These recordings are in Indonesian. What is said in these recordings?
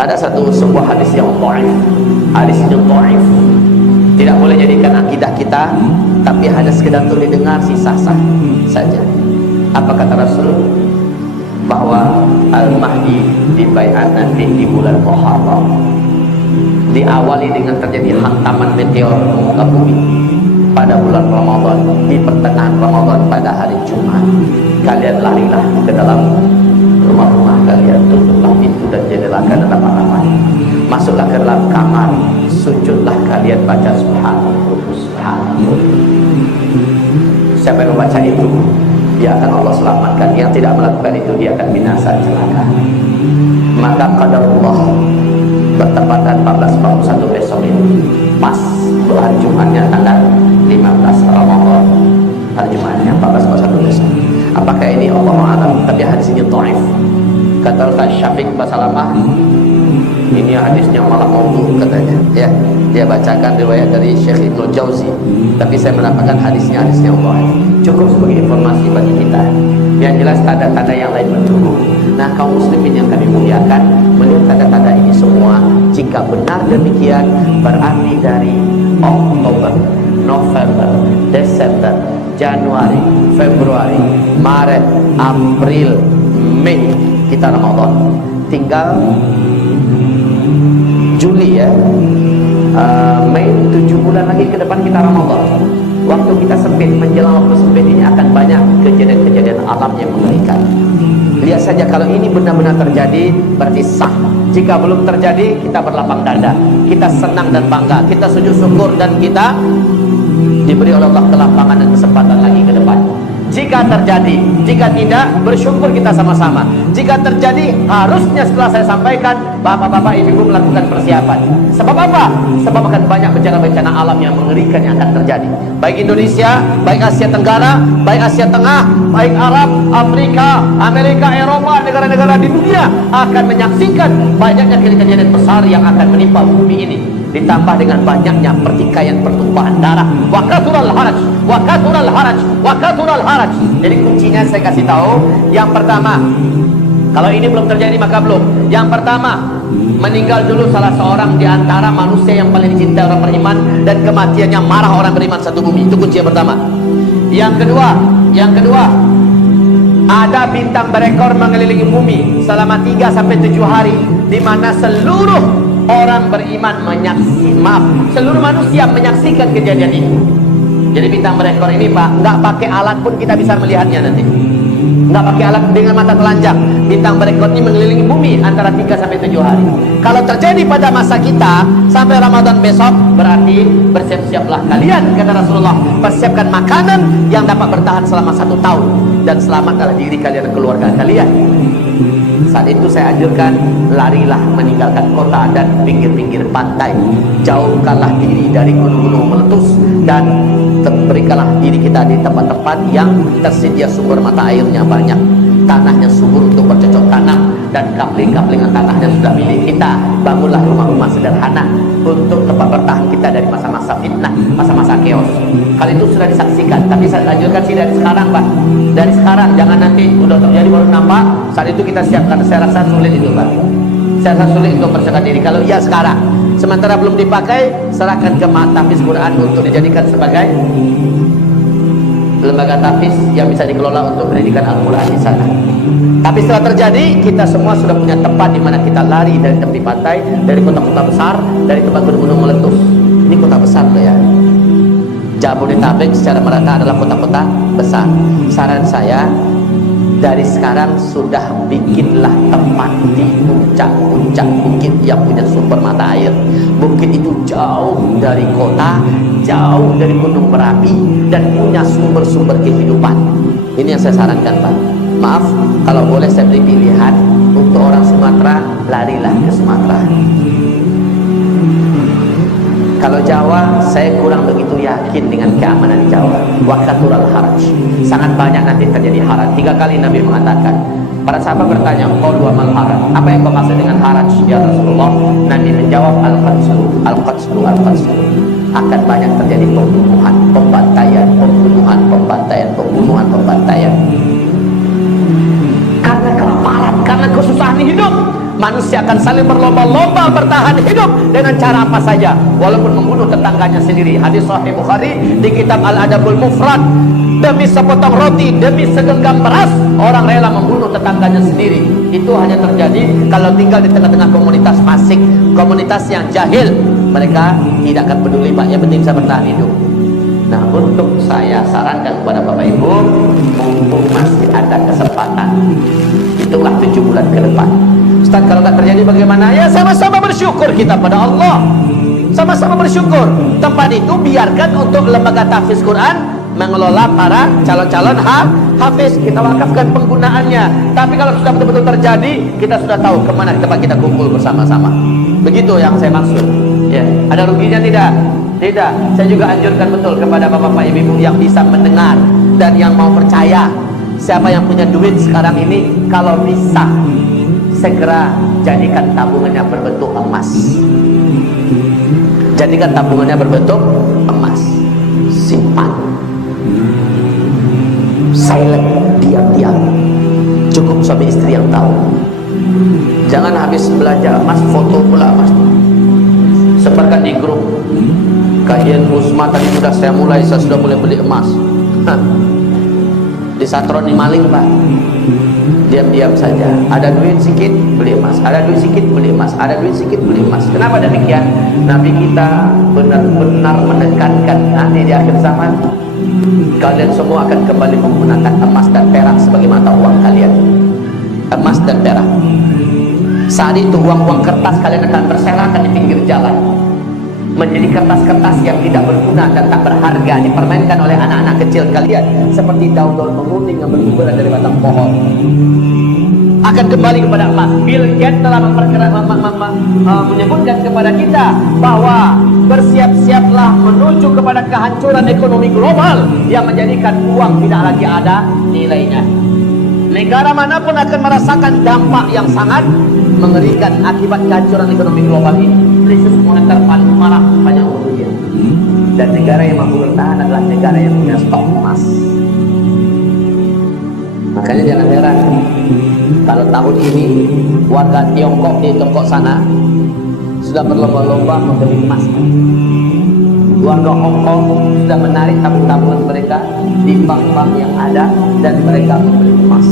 Ada sebuah hadis yang dhaif. Hadis itu dhaif. Tidak boleh jadikan akidah kita, tapi hanya sekedar untuk didengar sah-sah saja. Apa kata Rasul? Bahwa Al-Mahdi dibaiat nanti di bulan Muharram. Diawali dengan terjadi hantaman meteor ke muka bumi pada bulan Ramadan, di pertengahan Ramadan pada hari Jumat. Kalian larilah ke dalam rumah-rumah kalian, tutuplah pintu dan jendela kalian rapat-rapat. Masuklah ke dalam kamar, sujudlah kalian baca subhanallah, subhanallah. Siapa yang membaca itu, dia akan Allah selamatkan. Yang tidak melakukan itu, dia akan binasa celaka. Maka qadarullah bertepatan 1441 besok ini, pas hari Jumatnya tanggal 15 Ramadan, hari Jumatnya 1441 besok. Apakah ini Allah Alam? Tapi hadis ini dhaif. Kata Ustaz Syafiq Basalamah, ini hadisnya malah maudhu katanya. Ya, dia bacakan riwayat dari Syekh Ibnu Jauzi, tapi saya menamakan hadisnya dhaif. Cukup sebagai informasi bagi kita. Yang jelas tanda-tanda yang lain menunggu. Nah, kaum muslimin yang kami muliakan, melihat tanda-tanda ini semua, jika benar demikian, berarti dari Oktober, November, Desember, Januari, Februari, Maret, April, Mei kita Ramadan. Tinggal Juli ya, Mei 7 bulan lagi ke depan kita Ramadan. Waktu kita sempit, menjelang waktu sempit ini akan banyak kejadian-kejadian alam yang mengerikan. Lihat saja, kalau ini benar-benar terjadi berarti sah. Jika belum terjadi, kita berlapang dada, kita senang dan bangga, kita sujud syukur, dan kita diberi oleh Allah kelapangan dan kesempatan lagi ke depan. Jika terjadi, jika tidak, bersyukur kita sama-sama. Jika terjadi, harusnya setelah saya sampaikan, bapak-bapak, ibu-ibu melakukan persiapan. Sebab apa? Sebab akan banyak bencana-bencana alam yang mengerikan yang akan terjadi. Baik Indonesia, baik Asia Tenggara, baik Asia Tengah, baik Arab, Afrika, Amerika, Eropa, negara-negara di dunia akan menyaksikan banyaknya kejadian besar yang akan menimpa bumi ini. Ditambah dengan banyaknya pertikaian, pertumpahan darah. Wa kathural haraj, wa kathural haraj, wa kathural haraj. Jadi kuncinya saya kasih tahu, yang pertama, kalau ini belum terjadi maka belum. Yang pertama, meninggal dulu salah seorang di antara manusia yang paling dicintai orang beriman, dan kematiannya marah orang beriman satu bumi. Itu kunci yang pertama. Yang kedua, ada bintang berekor mengelilingi bumi selama 3 sampai 7 hari, di mana seluruh orang beriman seluruh manusia menyaksikan kejadian itu. Jadi bintang berekor ini Pak, nggak pakai alat pun kita bisa melihatnya nanti. Nggak pakai alat, dengan mata telanjang. Bintang berekor ini mengelilingi bumi antara 3 sampai 7 hari. Kalau terjadi pada masa kita sampai Ramadan besok, berarti bersiap-siaplah kalian, kata Rasulullah. Persiapkan makanan yang dapat bertahan selama 1 tahun, dan selamatlah diri kalian dan keluarga kalian. Saat itu saya anjurkan, larilah meninggalkan kota dan pinggir-pinggir pantai. Jauhkanlah diri dari gunung-gunung meletus, dan berikanlah diri kita di tempat-tempat yang tersedia sumber mata airnya banyak, tanahnya subur untuk bercocok tanam, dan kapling-kaplingan tanahnya sudah milik kita. Bangunlah rumah-rumah sederhana untuk tempat bertahan kita dari masa-masa fitnah, masa-masa chaos. Hal itu sudah disaksikan, tapi saya anjurkan sih dari sekarang Pak. Dari sekarang, jangan nanti udah terjadi baru nampak. Saat itu kita siapkan. Saya rasa sulit itu Pak. Saya rasa sulit untuk mempersiapkan diri. Kalau iya sekarang, sementara belum dipakai, serahkan ke Tahfiz Quran untuk dijadikan sebagai lembaga tahfiz yang bisa dikelola untuk pendidikan Al-Quran di sana. Tapi setelah terjadi, kita semua sudah punya tempat di mana kita lari dari tepi pantai, dari kota-kota besar, dari tempat gunung-gunung meletus. Ini kota besar loh ya. Jabodetabek secara merata adalah kota-kota besar. Saran saya, dari sekarang sudah bikinlah tempat di puncak-puncak bukit yang punya sumber mata air. Bukit itu jauh dari kota, jauh dari gunung berapi, dan punya sumber-sumber kehidupan. Ini yang saya sarankan Pak. Maaf kalau boleh saya beri pilihan, untuk orang Sumatera, larilah ke Sumatera. Kalau Jawa, saya kurang begitu yakin dengan keamanan Jawa. Waqatul haraj, sangat banyak nanti terjadi haraj. 3 kali Nabi mengatakan. Para sahabat bertanya, qalu wa mal haraj? Apa yang kau maksud dengan haraj ya Rasulullah? Nabi menjawab, al-qatslu, al-qatslu, al-qatslu. Akan banyak terjadi pembunuhan, pembantaian, pembunuhan, pembantaian, pembunuhan, pembantaian. Karena kelaparan, karena kesusahan hidup, Manusia akan saling berlomba-lomba bertahan hidup dengan cara apa saja, walaupun membunuh tetangganya sendiri. Hadis Sahih Bukhari di kitab Al-Adabul Mufrad. Demi sepotong roti, demi segenggam beras, orang rela membunuh tetangganya sendiri. Itu hanya terjadi kalau tinggal di tengah-tengah komunitas fasik, komunitas yang jahil. Mereka tidak akan peduli, Pak, yang penting bisa bertahan hidup. Nah, untuk saya sarankan kepada Bapak Ibu, mumpung masih ada kesempatan, itulah 7 bulan ke depan. Ustaz, kalau nggak terjadi bagaimana? Ya sama-sama bersyukur kita pada Allah. Sama-sama bersyukur. Tempat itu biarkan untuk lembaga tahfiz Quran mengelola para calon-calon hafiz. Kita wakafkan penggunaannya. Tapi kalau sudah betul-betul terjadi, kita sudah tahu kemana tempat kita kumpul bersama-sama. Begitu yang saya maksud. Ya, ada ruginya tidak? Tidak. Saya juga anjurkan betul kepada bapak-bapak ibu-ibu yang bisa mendengar dan yang mau percaya. Siapa yang punya duit sekarang ini, kalau bisa segera jadikan tabungannya berbentuk emas. Jadikan tabungannya berbentuk emas. Simpan. Silent, diam-diam. Cukup suami istri yang tahu. Jangan habis belanja emas, foto pula emas. Sebarkan di grup. Kajian Usma tadi saya sudah mulai beli emas. Disatroni maling, Pak. Diam-diam saja. Ada duit sedikit beli emas, ada duit sedikit beli emas, ada duit sedikit beli emas. Kenapa demikian? Nabi kita benar-benar menekankan nanti di akhir zaman kalian semua akan kembali menggunakan emas dan perak sebagai mata uang kalian. Emas dan perak. Saat itu uang-uang kertas kalian akan berserakan di pinggir jalan, menjadi kertas-kertas yang tidak berguna dan tak berharga, dipermainkan oleh anak-anak kecil kalian seperti daun-daun menguning yang berguguran dari batang pohon. Akan kembali kepada emas. Bill Gates telah menyebutkan kepada kita bahwa bersiap-siaplah menuju kepada kehancuran ekonomi global yang menjadikan uang tidak lagi ada nilainya. Negara manapun akan merasakan dampak yang sangat mengerikan akibat kehancuran ekonomi global ini. Krisis moneter paling parah banyak dunia. Dan negara yang mampu bertahan adalah negara yang punya stok emas. Makanya jangan heran kalau tahun ini warga Tiongkok di Tiongkok sana sudah berlomba-lomba membeli emas. Warga Hong Kong sudah menarik tabung-tabungan mereka di bank-bank yang ada dan mereka membeli emas.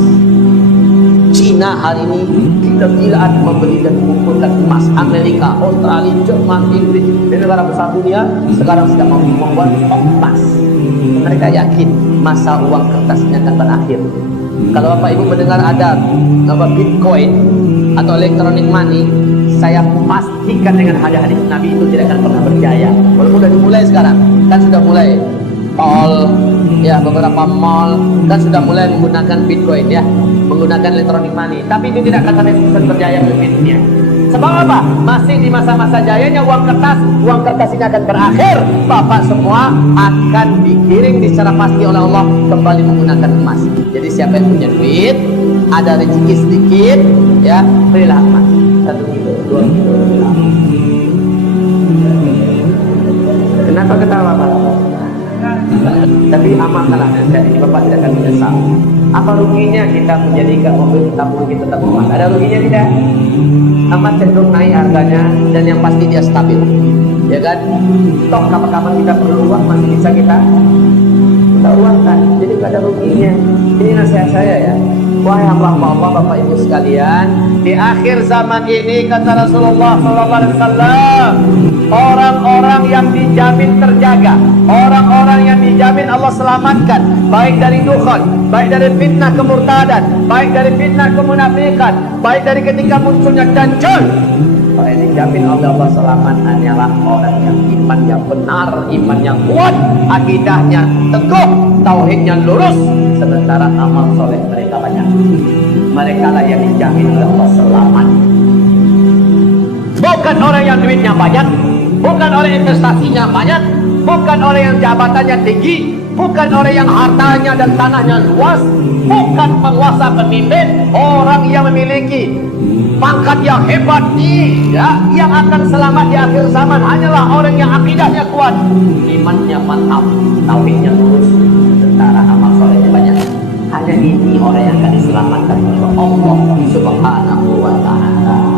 Cina hari ini gila-gilaan membeli dan mengumpulkan emas. Amerika, Australia, Jerman, Inggris, dan negara besar dunia sekarang sedang membuat stok emas. Mereka yakin masa uang kertas ini akan berakhir. Kalau Bapak Ibu mendengar ada nama Bitcoin atau electronic money, saya pastikan dengan hadis-hadis Nabi itu tidak akan pernah berjaya. Walaupun sudah dimulai sekarang, kan sudah mulai mall, ya beberapa mall kan sudah mulai menggunakan Bitcoin, ya menggunakan electronic money. Tapi itu tidak akan sampai sukses berjaya berikutnya. Sebab apa? Masih di masa-masa jayanya uang kertas ini akan berakhir. Bapak semua akan dikiring secara pasti oleh Allah kembali menggunakan emas. Jadi siapa yang punya duit, ada rezeki sedikit, ya belilah emas. 1 kilo, 2 kilo. Kenapa ketawa, Pak? Tapi amalkanlah sekali, Bapak tidak akan menyesal. Apa ruginya kita menjadikan mobil tabung kita tabung emas? Ada ruginya tidak? Emas cenderung naik harganya dan yang pasti dia stabil, ya kan? Toh kapan-kapan kita perlu uang masih bisa kita uangkan, jadi gak ada ruginya. Ini nasihat saya, ya. Wahai hamba-hamba Allah, Bapak Ibu sekalian, di akhir zaman ini kata Rasulullah SAW, orang-orang yang dijamin terjaga, orang-orang yang dijamin Allah selamatkan, baik dari dukhon, baik dari fitnah kemurtadan, baik dari fitnah kemunafikan, baik dari ketika munculnya Dajjal, orang yang dijamin oleh Allah selamat hanyalah orang yang iman yang benar, iman yang kuat, akidahnya teguh, tauhidnya lurus, sementara amal soleh mereka banyak. Mereka lah yang dijamin oleh Allah selamat. Bukan orang yang duitnya banyak, bukan orang yang investasinya banyak, bukan orang yang jabatannya tinggi, bukan orang yang hartanya dan tanahnya luas, bukan penguasa pemimpin, orang yang memiliki pangkat yang hebat, tidak. Yang akan selamat di akhir zaman hanyalah orang yang akidahnya kuat, imannya mantap, tauhidnya lurus, sementara amal solehnya banyak. Hanya ini orang yang akan diselamatkan oleh Allah Subhanahu wa ta'ala.